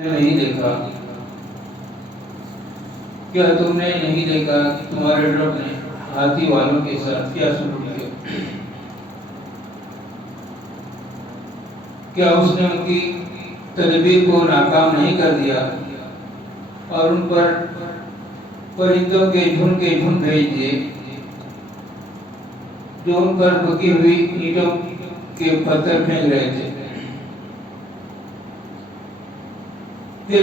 نے نہیں دیکھا؟ کیا تم نے نہیں دیکھا کہ تمہارے رب نے ہاتھی والوں کے ساتھ کیا سلوک کیا؟ کیا اس نے ان کی تدبیر کو ناکام نہیں کر دیا اور ان پر پرندوں کے جھنڈ بھیج دیے جو ان پر پکی ہوئی اینٹوں کے پتھر پھینک رہے تھے؟ پھر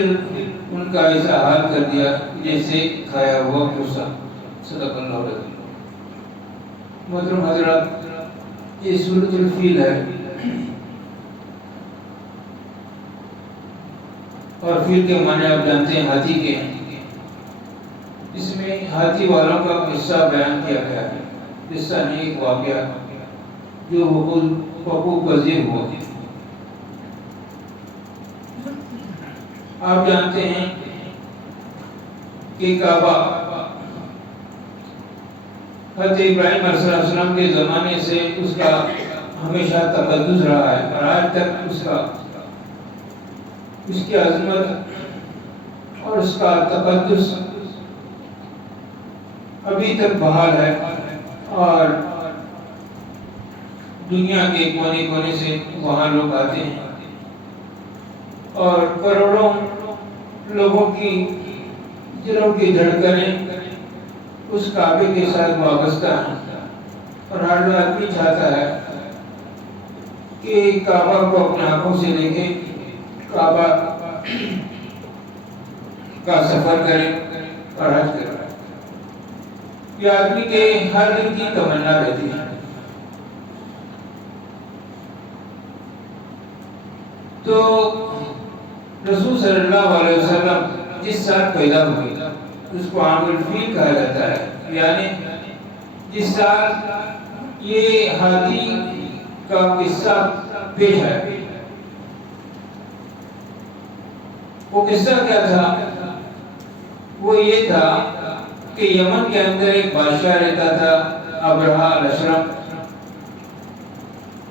ان کا ایسا حال کر دیا جیسے کھایا ہوا بھوسا۔ صدق اللہ العظیم۔ محترم حضرات، یہ سورۃ الفیل ہے اور فیل کے معنی آپ جانتے ہیں ہاتھی کے ہیں۔ اس میں ہاتھی والوں کا قصہ بیان کیا گیا ہے، قصہ نہیں ایک واقعہ جو وقوع پذیر ہوا۔ آپ جانتے ہیں کہ کعبہ حضرت ابراہیم علیہ السلام کے زمانے سے اس کا ہمیشہ تقدس رہا ہے اور آج تک اس کی عظمت اور اس کا تقدس ابھی تک بحال ہے اور دنیا کے کونے کونے سے وہاں لوگ آتے ہیں اور کروڑوں لوگوں کی دلوں کی دھڑکنیں اس کعبے کے ساتھ وابستہ ہیں اور ہر آدمی چاہتا ہے کہ کعبہ کو اپنے آنکھوں سے دیکھے، کعبہ کا سفر کرے اور حج کرے۔ یہ آدمی کے ہر دل کی تمنا رہتی ہے۔ تو رسول صلی اللہ علیہ وسلم جس سال پیدا ہوئے اس کو عام الفیل کہا جاتا ہے، یعنی جس سال یہ ہاتھی کا قصہ پیش ہے۔ وہ قصہ کیا تھا؟ وہ یہ تھا کہ یمن کے اندر ایک بادشاہ رہتا تھا، ابرہہ الاشرم،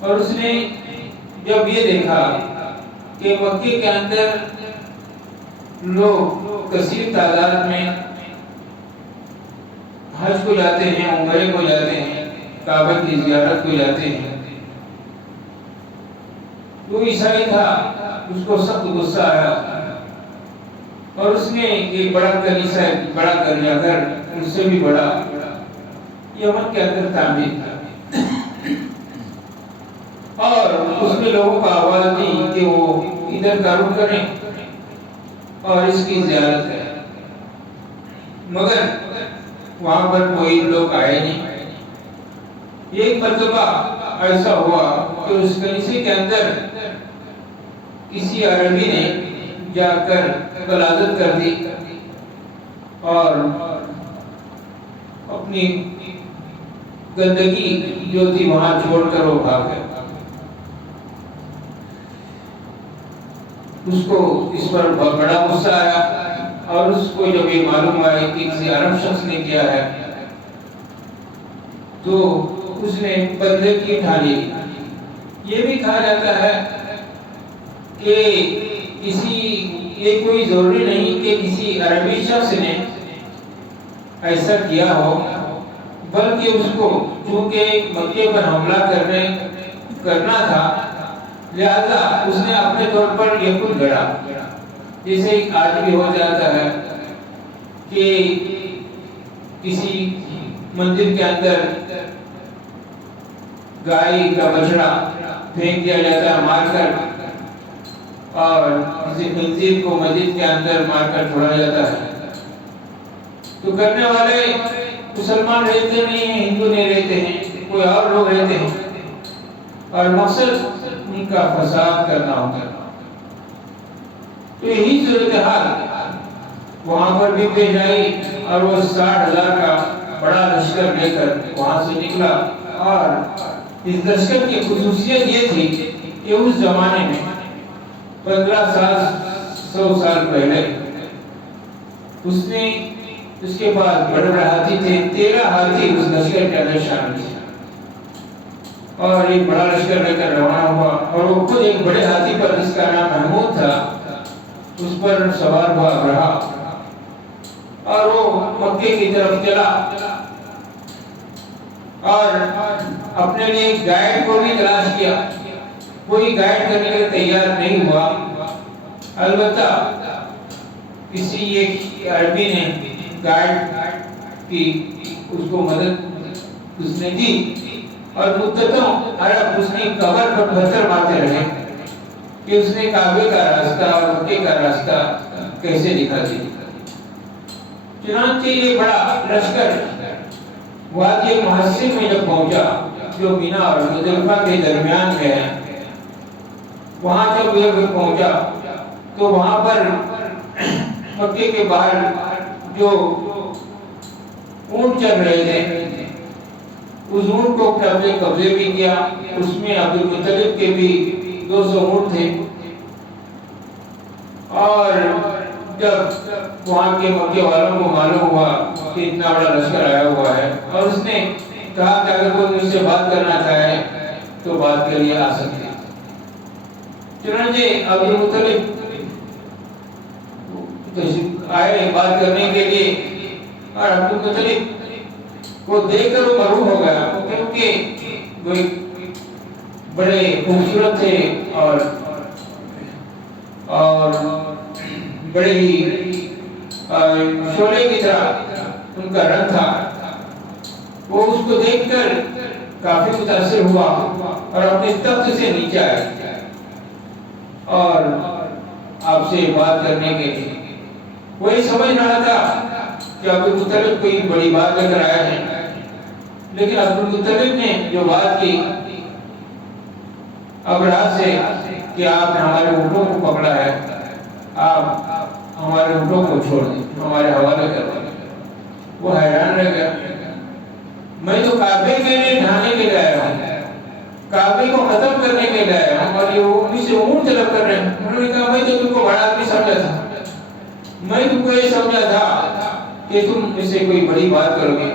اور اس نے جب یہ دیکھا کہ مکے کے اندر لوگ کثیر تعداد میں حج کو جاتے ہیں، عمرے کو جاتے ہیں، کعبہ کی زیارت کو جاتے ہیں، وہ عیسائی تھا، اس کو سخت غصہ آیا اور اس نے ایک بڑا کنیسہ، بڑا گرجا گھر، اس سے بھی بڑا یمن کے اندر تعمیر کیا اور اس نے لوگوں کو آواز دی کہ وہ ادھر کا رخ کریں اور اس کی زیارت کریں، مگر وہاں پر کوئی لوگ آئے نہیں۔ ایک مرتبہ ایسا ہوا کہ اس کنیسے کے اندر کسی عربی نے جا کر غلاظت کر دی اور اپنی گندگی جو تھی وہاں چھوڑ کر وہ بھاگ گیا۔ اس کو اس پر بڑا غصہ آیا اور اس کو جب یہ معلوم آیا کہ کسی عرب شخص نے کیا ہے تو اس نے بدلے کی ٹھانی۔ یہ بھی کہا جاتا ہے کہ یہ کوئی ضروری نہیں کہ کسی عربی شخص نے ایسا کیا ہو، بلکہ اس کو چونکہ مکے پر حملہ کرنا تھا، لہذا اس نے اپنے طور پر یہ خود گڑا۔ جیسے ایک آدمی ہو جاتا ہے کہ کسی مندر کے اندر گائے کا بچڑا پھینک دیا جاتا ہے مار کر، اور کسی خنزیر کو مسجد کے اندر مار کر چھوڑا جاتا ہے، تو کرنے والے مسلمان رہتے نہیں ہیں، ہندو نہیں رہتے ہیں، کوئی اور لوگ رہتے ہیں، اور مقصد ان کا فساد کرنا ہوتا ہے۔ تو یہی صورتحال وہاں پر بھی پیش آئی اور وہ 60,000 کا بڑا لشکر لے کر وہاں سے نکلا، اور اس لشکر کی خصوصیت یہ تھی کہ اس زمانے میں 100 سال پہلے اس کے بعد بڑے بڑے ہاتھی تھے، 13 ہاتھی اس لشکر کے اندر شامل تھے، اور ایک بڑا لشکر لے کر روانہ ہوا، اور وہ خود ایک بڑے ہاتھی پر جس کا نام محمود تھا اس پر سوار ہوا رہا اور وہ مکے کی طرف چلا اور اپنے لیے ایک گائیڈ کو بھی تلاش کیا. کوئی گائیڈ کرنے کے لیے تیار نہیں ہوا. البتہ کسی ایک عربی نے گائیڈ کی اس کو مدد اس نے دی اور مدتوں عرب اس کی قبر پر پتھر مارتے رہے کہ اس نے کعبے کا راستہ اور مکے کا راستہ کیسے دکھا دی. چنانچہ یہ بڑا لشکر وادی محسن میں جب پہنچا جو مینا اور مزدلفہ کے درمیان میں ہے، وہاں جب یہ پہنچا تو وہاں پر مکے کے باہر جو اونٹ چل رہے تھے اس اونٹ کو قبضے بھی کیا. اس میں عبد المطلب کے بھی 200 اونٹ تھے اور جب وہاں کے مکے والوں کو معلوم ہوا کہ اتنا بڑا لشکر آیا ہوا ہے اور اس نے کہا کہ اگر کوئی مجھ سے بات کرنا چاہے تو بات کے لیے آ سکتے. چنانچہ عبد المطلب آئے بات کرنے کے لیے اور عبد المطلب کو دیکھ کر وہ مرعوب ہو گیا کیونکہ وہ بڑے خوبصورت تھے اور بڑے ہی شعلے کی طرح ان کا رنگ تھا. وہ اس کو دیکھ کر کافی متاثر ہوا اور اپنے تخت سے نیچے آیا اور آپ سے بات کرنے کے لیے وہی سمجھ رہا تھا کہ عبد المطلب کوئی بڑی بات لے کر آیا ہے. لیکن عبد المطلب نے جو بات کی ابراہ سے کہ آپ نے ہمارے اونٹوں کو پکڑا ہے، آپ ہمارے اونٹوں کو چھوڑ دیں، ہمارے حوالے کر دیں. وہ حیران رہ گیا. میں تو کعبے کے لیے ڈھانے کے لیے آیا ہوں، کعبے کو ختم کرنے کے لیے آیا ہوں اور یہ مجھ سے اونٹ طلب کر رہے ہیں. انہوں نے کہا میں تو تم کو بڑا آدمی سمجھا تھا، میں تم کو یہ سمجھا تھا کہ تم مجھ سے کوئی بڑی بات کرو گے.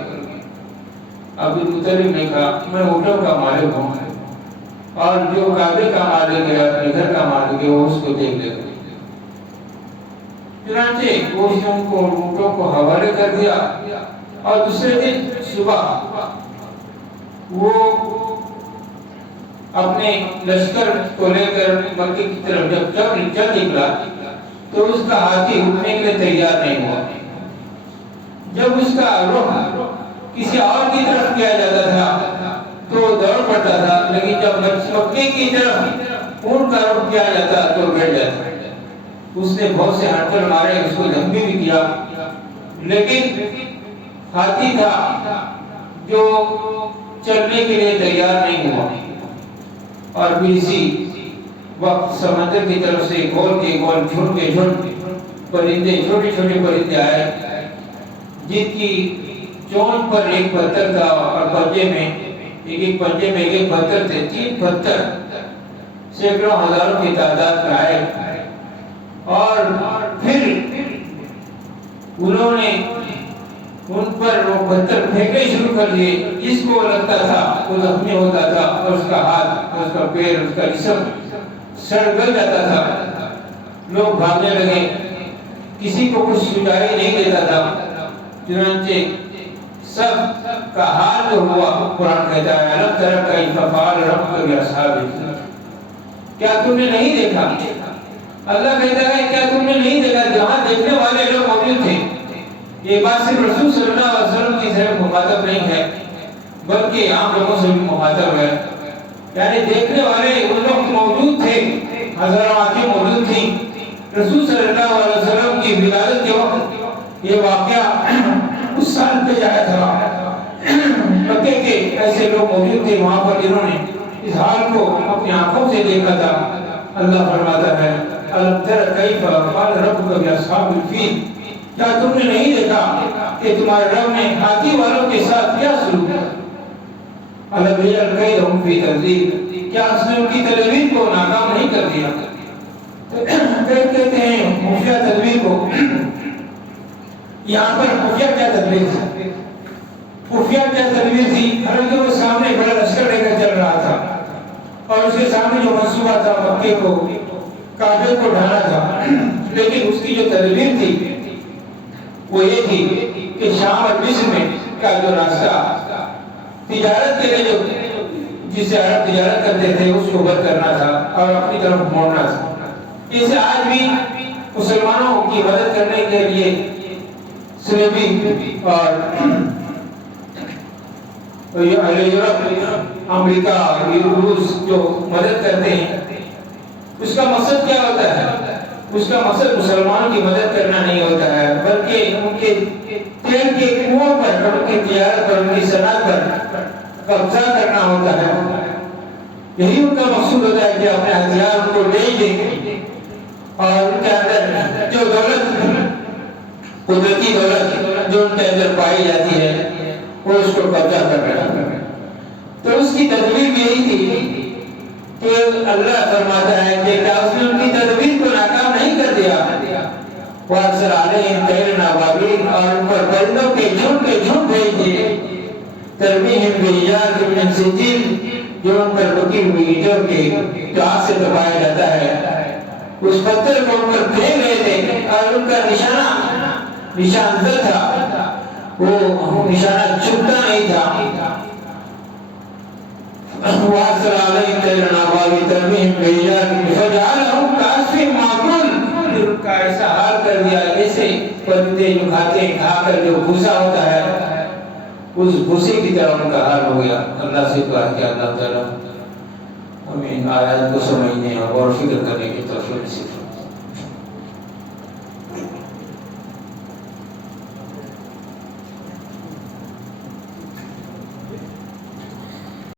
عبد المطلب نے کہا میں اونٹوں کا مالک ہوں اور جو کعبے کا مالک ہے اپنے گھر کا مالک ہے وہ اس کو دیکھ لے. چنانچہ وہ اونٹوں کو حوالے کر دیا اور دوسرے دن صبح وہ اپنے لشکر کو لے کر مکے کی طرف جب نکلا تو اس کا ہاتھی رکنے کے لیے تیار نہیں ہوا. جب اس کا رخ کسی اور کی طرف کیا جاتا تھا تو دوڑ پڑتا تھا، لیکن جب مکے کی طرف اونٹ کا رخ کیا جاتا تو بیٹھ جاتا. اس نے بہت سے ہنٹر مارے، اس کو زخمی بھی کیا، لیکن ہاتھی تھا جو چلنے کے لیے تیار نہیں ہوا. اور پھر اسی وقت سمندر کی طرف سے گول کے گول جھنڈ پرندے، چھوٹے چھوٹے پرندے آئے جن کی چونچ پر ایک پتھر تھا اور پنجے میں ایک پتھر تھے. 3 پتھر سینکڑوں ہزاروں کی تعداد میں آئے اور پھر انہوں نے ان پر وہ پتھر پھینکنے شروع کر دیے. جس کو لگتا تھا وہ زخمی ہوتا تھا اور اس کا ہاتھ، اس کا پیر، اس کا جسم سڑ گل جاتا تھا. لوگ بھاگنے لگے، کسی کو کچھ سجائی نہیں دیتا تھا. چنانچہ سب کا حال جو ہوا قرآن کہتا ہے الم تر کیف فعل ربک باصحاب الفیل. کیا تم نے نہیں دیکھا؟ اللہ کہتا ہے کیا تم نے نہیں دیکھا؟ جہاں دیکھنے والے لوگ موجود تھے. یہ بات صرف رسول صلی اللہ علیہ وسلم کی طرف مخاطب نہیں ہے بلکہ عام لوگوں سے بھی مخاطب ہے. یعنی دیکھنے والے ان لوگ موجود تھے، ہزاروں آنکھیں موجود تھیں. رسول صلی اللہ علیہ وسلم کی ولادت کے وقت یہ واقعہ اس سال پہ آیا تھا. مکے کے ایسے لوگ موجود تھے وہاں پر جنہوں نے اس حال کو اپنی آنکھوں سے دیکھا تھا. اللہ فرماتا ہے الم تر کیف فعل ربک باصحاب الفیل. کیا تم نے نہیں دیکھا کہ تمہارے رب نے ہاتھی والوں کے ساتھ کیا سلوک کیا؟ الم یجعل کیدہم فی تضلیل. کیا اس نے ان کی تدبیر کو ناکام نہیں کر دیا؟ کہتے ہیں خفیہ تدبیر کو. یہاں پر خفیہ کیا تدبیر تھی؟ خفیہ کیا تدبیر تھی؟ حالانکہ وہ سامنے بڑا لشکر لے کر چل رہا تھا اور اس کے سامنے جو منصوبہ تھا مکے کو، کعبے کو ڈھانا تھا. لیکن اس کی جو تدبیر تھی وہ یہ تھی کہ شام اور مصر میں کا جو راستہ تجارت کے لیے جس سے عرب تجارت کرتے تھے اس کو بند کرنا تھا اور اپنی طرف موڑنا تھا. اسے آج بھی مسلمانوں کی مدد کرنے کے لیے سلیبی اور یورپ امریکہ اور روس جو مدد کرتے ہیں اس کا مقصد کیا ہوتا ہے؟ اس کا مقصد مسلمانوں کی مدد کرنا نہیں ہوتا ہے بلکہ ان کے تیل کے کنوؤں پر ان کی تجارت پر ان کی صنعت پر قبضہ کرنا ہوتا ہے. یہی ان کا مقصود ہوتا ہے کہ اپنے ہتھیار ان کو بیچ دیں اور ان کے اندر جو دولت قدرتی دولت جو ان کے اندر پائی جاتی ہے وہ اس کو قبضہ کر رہا ہے. تو اس کی تدبیر یہی تھی کہ اللہ فرماتا ہے کہ کیا اس نے ان کی تدبیر کو ناکام نہیں کر دیا. وَأَرْسَلَ عَلَيْهِمْ طَيْرًا أَبَابِيلَ اور ان پر پرندوں کے جھنڈ بھیج دیے. ترميهم بحجارة من سجيل جو ان پر رکی ہوئی اینٹوں کے آگ سے دبایا جاتا ہے. اس پتھر کو ان پر پھینک رہے تھے اور ان کا نشان زد تھا وہ نشانہ چھپتا نہیں تھا. وَأَرْسَلَ عَلَيْهِمْ طَيْرًا أَبَابِيلَ تَرْمِيهِمْ بِحِجَارَةٍ فَجَعَلَهُمْ كَعَصْفٍ مَّأْكُولٍ پھر ان کا ایسا حال کر دیا جیسے پرندے جو کھاتے ہیں کھا کر جو بھوسا ہوتا ہے اس بھوسے کی طرح ان کا حال ہو گیا. اللہ سے دعا کہ اللہ تعالیٰ ہمیں آیات کو سمجھنے اور فکر کرنے کی توفیق نصیب فرمائے.